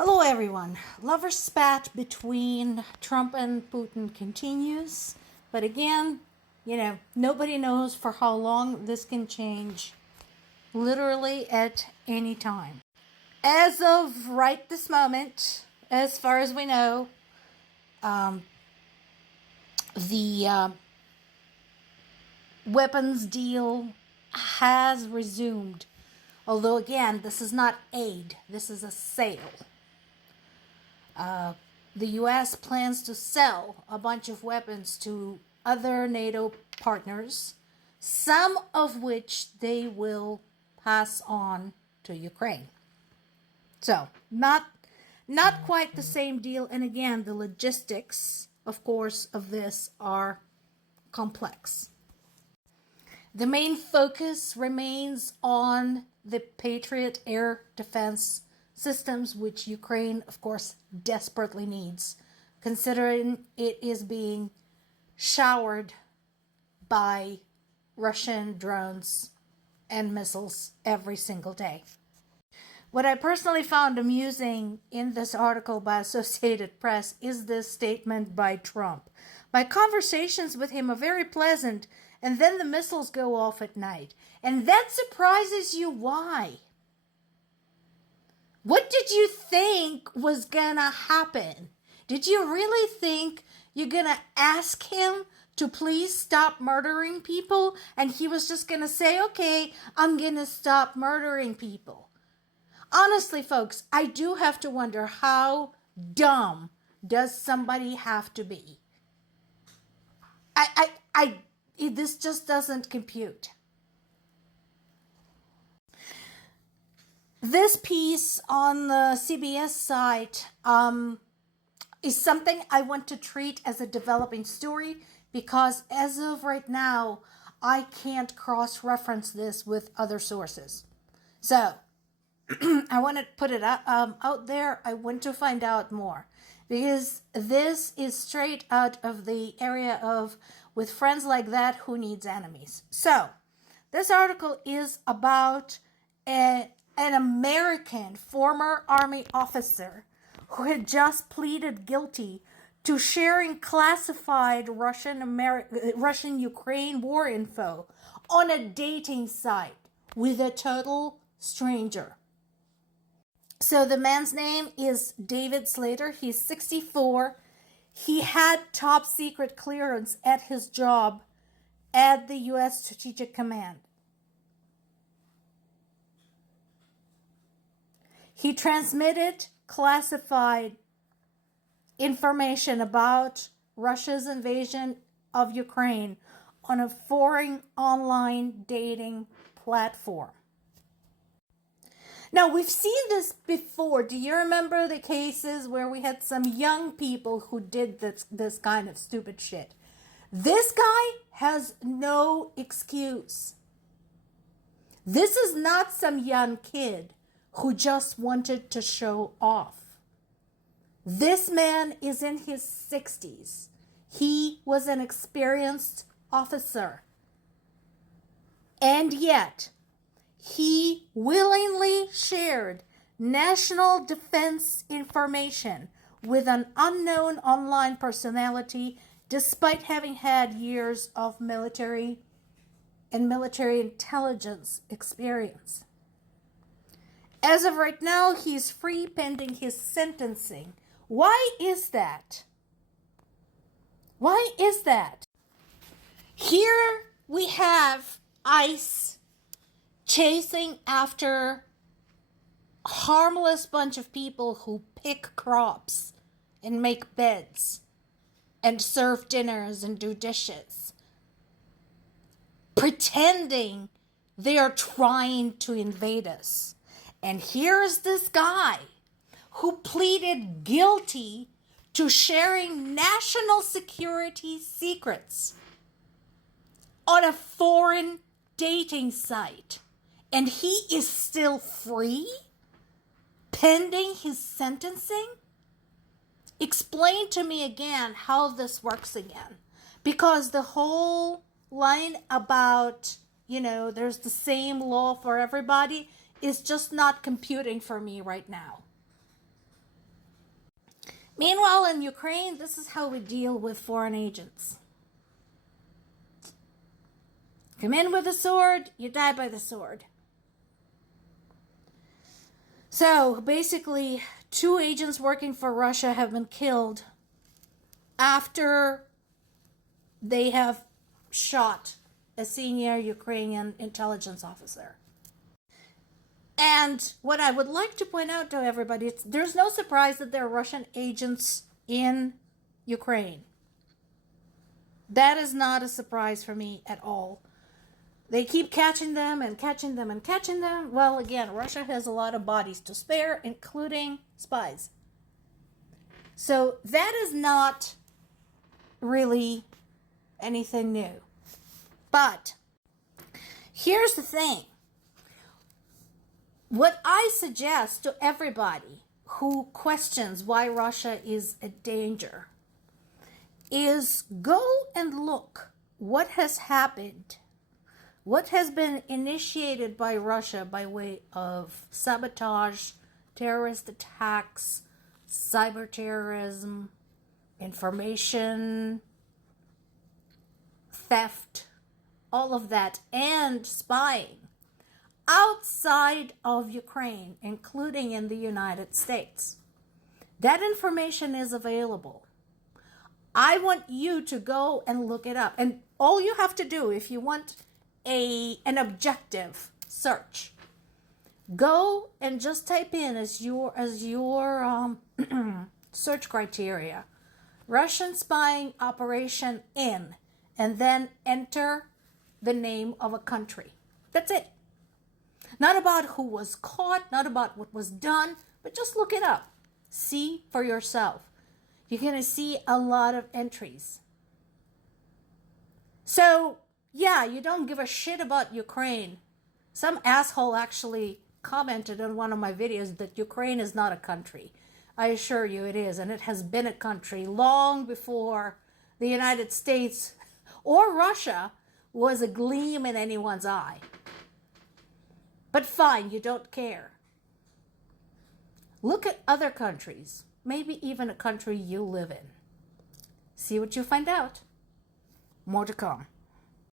Hello, everyone. Lover spat between Trump and Putin continues. But again, nobody knows for how long this can change literally at any time. As of right this moment, as far as we know, the weapons deal has resumed. Although, again, this is not aid, this is a sale. The U.S. plans to sell a bunch of weapons to other NATO partners, some of which they will pass on to Ukraine. So, not quite the same deal. And again, the logistics, of course, of this are complex. The main focus remains on the Patriot air defense systems, which Ukraine, of course, desperately needs, considering it is being showered by Russian drones and missiles every single day. What I personally found amusing in this article by Associated Press is this statement by Trump. My conversations with him are very pleasant, and then the missiles go off at night. And that surprises you. Why? What did you think was gonna happen? Did you really think you're gonna ask him to please stop murdering people? And he was just gonna say, okay, I'm gonna stop murdering people. Honestly, folks, I do have to wonder, how dumb does somebody have to be? This just doesn't compute. This piece on the CBS site is something I want to treat as a developing story, because as of right now, I can't cross-reference this with other sources. So, I want to put it out there. I want to find out more, because this is straight out of the area of with friends like that, who needs enemies. So, this article is about an American former Army officer who had just pleaded guilty to sharing classified Russian-Ukraine war info on a dating site with a total stranger. So the man's name is David Slater. He's 64. He had top secret clearance at his job at the U.S. Strategic Command. He transmitted classified information about Russia's invasion of Ukraine on a foreign online dating platform. Now, we've seen this before. Do you remember the cases where we had some young people who did this kind of stupid shit? This guy has no excuse. This is not some young kid who just wanted to show off. This man is in his 60s. He was an experienced officer. And yet, he willingly shared national defense information with an unknown online personality, despite having had years of military and military intelligence experience. As of right now, he's free pending his sentencing. Why is that? Why is that? Here we have ICE chasing after a harmless bunch of people who pick crops and make beds and serve dinners and do dishes, pretending they are trying to invade us. And here's this guy who pleaded guilty to sharing national security secrets on a foreign dating site. And he is still free pending his sentencing? Explain to me again how this works again. Because the whole line about, there's the same law for everybody is just not computing for me right now. Meanwhile, in Ukraine, this is how we deal with foreign agents. Come in with a sword, you die by the sword. So basically, 2 agents working for Russia have been killed after they have shot a senior Ukrainian intelligence officer. And what I would like to point out to everybody, there's no surprise that there are Russian agents in Ukraine. That is not a surprise for me at all. They keep catching them and catching them and catching them. Well, again, Russia has a lot of bodies to spare, including spies. So that is not really anything new. But here's the thing. What I suggest to everybody who questions why Russia is a danger is go and look what has happened, what has been initiated by Russia by way of sabotage, terrorist attacks, cyber terrorism, information theft, all of that, and spying outside of Ukraine, including in the United States. That information is available. I want you to go and look it up. And all you have to do, if you want an objective search, go and just type in as your search criteria, Russian spying operation in, and then enter the name of a country. That's it. Not about who was caught, not about what was done, but just look it up. See for yourself. You're going to see a lot of entries. So, yeah, you don't give a shit about Ukraine. Some asshole actually commented on one of my videos that Ukraine is not a country. I assure you it is, and it has been a country long before the United States or Russia was a gleam in anyone's eye. But fine, you don't care. Look at other countries, maybe even a country you live in. See what you find out. More to come.